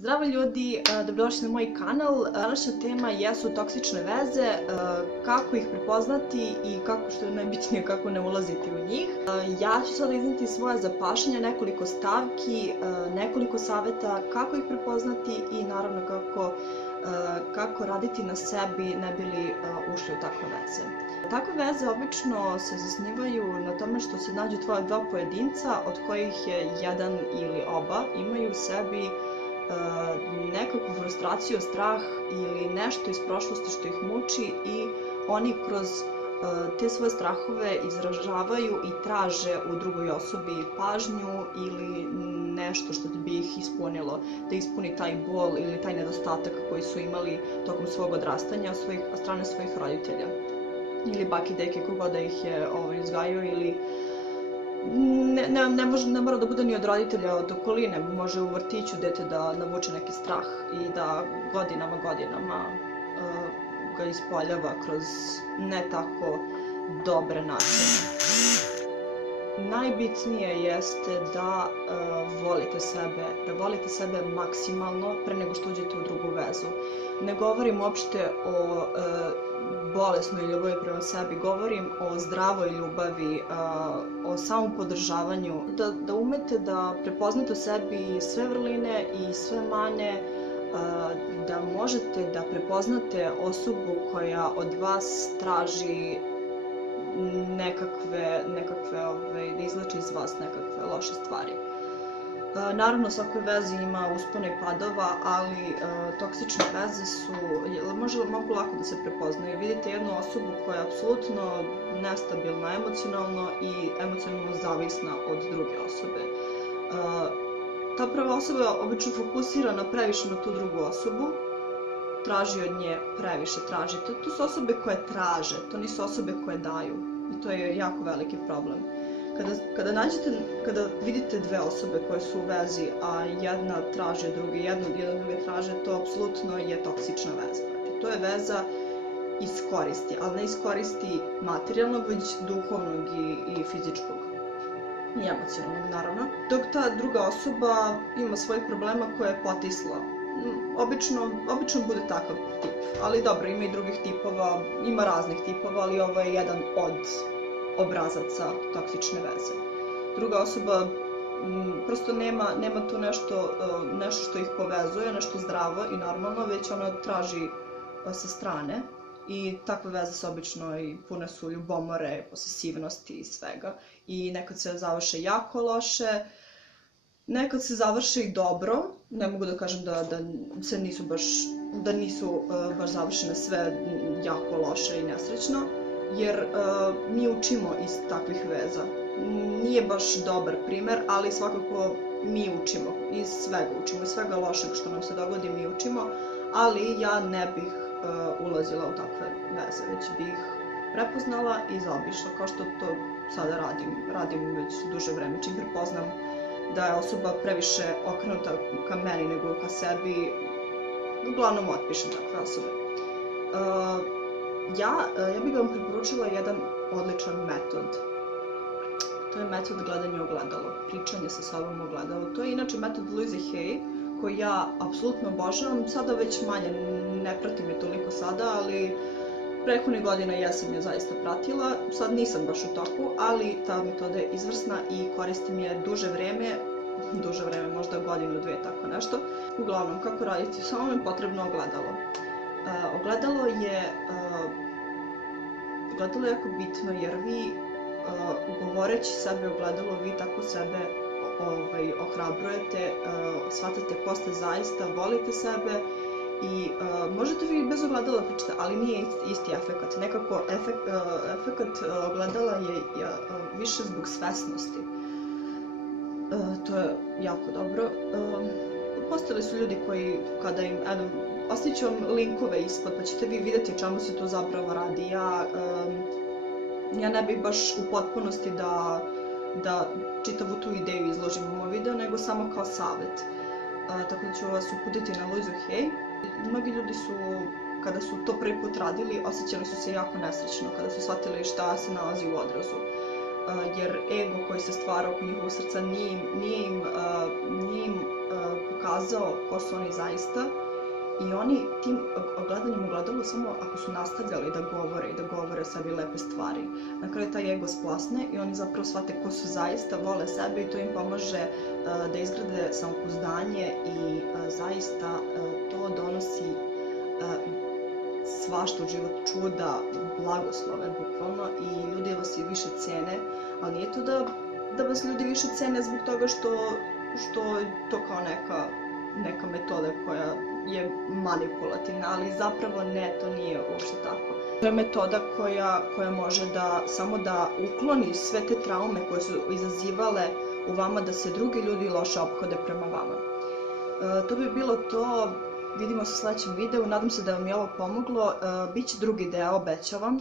Zdravo ljudi, dobrodošli na moj kanal. Današnja tema jesu toksične veze, kako ih prepoznati i kako, što je najbitnije, kako ne ulaziti u njih. Ja ću sada izneti svoje zapažanja, nekoliko stavki, nekoliko saveta kako ih prepoznati i naravno kako raditi na sebi ne bi li ušli u takve veze. Takve veze obično se zasnivaju na tome što se nađu dva pojedinca od kojih je jedan ili oba imaju u sebi nekakvu frustraciju, strah ili nešto iz prošlosti što ih muči i oni kroz te svoje strahove izražavaju i traže u drugoj osobi pažnju ili nešto što bi ih ispunilo, da ispuni taj bol ili taj nedostatak koji su imali tokom svog odrastanja od strane svojih roditelja ili baki, deke, kogo da ih je uzgajao ili ne mora da bude ni od roditelja, od okoline, može u vrtiću dete da navuče neki strah i da godinama ga ispoljava kroz ne tako dobre načine. Najbitnije jeste da volite sebe maksimalno pre nego što uđete u drugu vezu. Ne govorim uopšte o bolesnoj ljubavi prema sebi, govorim o zdravoj ljubavi, o samopodržavanju, da umete da prepoznate u sebi sve vrline i sve mane, da možete da prepoznate osobu koja od vas traži da izvlači iz vas nekakve loše stvari. Naravno, svakoj vezi ima uspona i padova, ali toksične veze mogu lako da se prepoznaju. Vidite jednu osobu koja je apsolutno nestabilna emocionalno i emocionalno zavisna od druge osobe. Ta prva osoba obično fokusira previše na tu drugu osobu, traži od nje previše, to su osobe koje traže, to nisu osobe koje daju i to je jako veliki problem. Kada vidite dve osobe koje su u vezi, a jedna traže druge, jedna druge traže, to apsolutno je toksična veza. To je veza iz koristi, ali ne iz koristi materijalnog, već duhovnog i fizičkog i emocionalnog, naravno. Dok ta druga osoba ima svojih problema koje je potisla. Obično bude takav tip, ali dobro, ima i drugih tipova, ima raznih tipova, ali ovo je jedan od obrazaca toksične veze. Druga osoba prosto nema tu nešto što ih povezuje, nešto zdravo i normalno, već ona traži sa strane i takve veze su obično i pune su ljubomore, posesivnosti i svega i nekad se završe jako loše, nekad se završe i dobro, ne mogu da kažem da nisu baš završene sve jako loše i nesrećno, jer mi učimo iz takvih veza. Nije baš dobar primer, ali svakako mi učimo, iz svega lošeg što nam se dogodi mi učimo, ali ja ne bih ulazila u takve veze, već bih ih prepoznala i zaobišla, kao što to sada radim već duže vreme. Čim prepoznam da je osoba previše okrenuta ka meni nego ka sebi, uglavnom otpišem takve osobe. Ja bih vam preporučila jedan odličan metod. To je metod gledanja u ogledalo, pričanje sa sobom u ogledalu. To je inače metod Louise Hay, koji ja apsolutno obožavam. Sada već manje, ne pratim je toliko sada, ali prethodnih godina jesam je zaista pratila. Sad nisam baš u toku, ali ta metoda je izvrsna i koristim je duže vreme, možda godinu, dve, tako nešto. Uglavnom, kako raditi? Samo vam je potrebno ogledalo. Ogledalo je jako bitno jer vi govoreći sebe u ogledalo, vi tako sebe ohrabrujete, shvatate ko ste zaista, volite sebe i možete vi bez ogledala pričati, ali nije isti efekat. Nekako efekat ogledala je više zbog svesnosti. To je jako dobro. Postojali su ljudi koji kada im, ostavit ću vam linkove ispod pa ćete vi vidjeti o čemu se to zapravo radi. Ja ne bih baš u potpunosti da čitavu tu ideju izložim u moj video, nego samo kao savjet. Tako da ću vas uputiti na Louise Hay. Mnogi ljudi su, kada su to prvi put radili, osjećali su se jako nesrećno kada su shvatili šta se nalazi u odrazu. Jer ego koji se stvara oko njihovog srca nije im dokazao ko su oni zaista i oni tim gledanjem u gledalo samo ako su nastavljali da govore sebi lepe stvari. Na kraju taj ego splasne i oni zapravo shvate ko su zaista, vole sebe i to im pomaže da izgrade samopouzdanje i zaista to donosi svašta u život, čuda, blagoslove bukvalno i ljudi vas i više cene, ali nije to da vas ljudi više cene zbog toga što je to kao neka metoda koja je manipulativna, ali zapravo ne, to nije uopšte tako. To je metoda koja može samo da ukloni sve te traume koje su izazivale u vama da se drugi ljudi loše ophode prema vama. To bi bilo to. Vidimo se u sledećem videu, nadam se da vam je ovo pomoglo. Biće drugi deo, obećavam,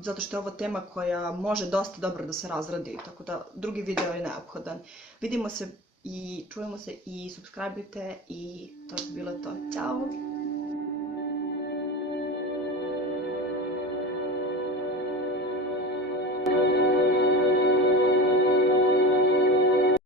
zato što je ovo tema koja može dosta dobro da se razradi, tako da drugi video je neophodan. Vidimo se i čujemo se i subscribeujte i to bi bilo to. Ćao!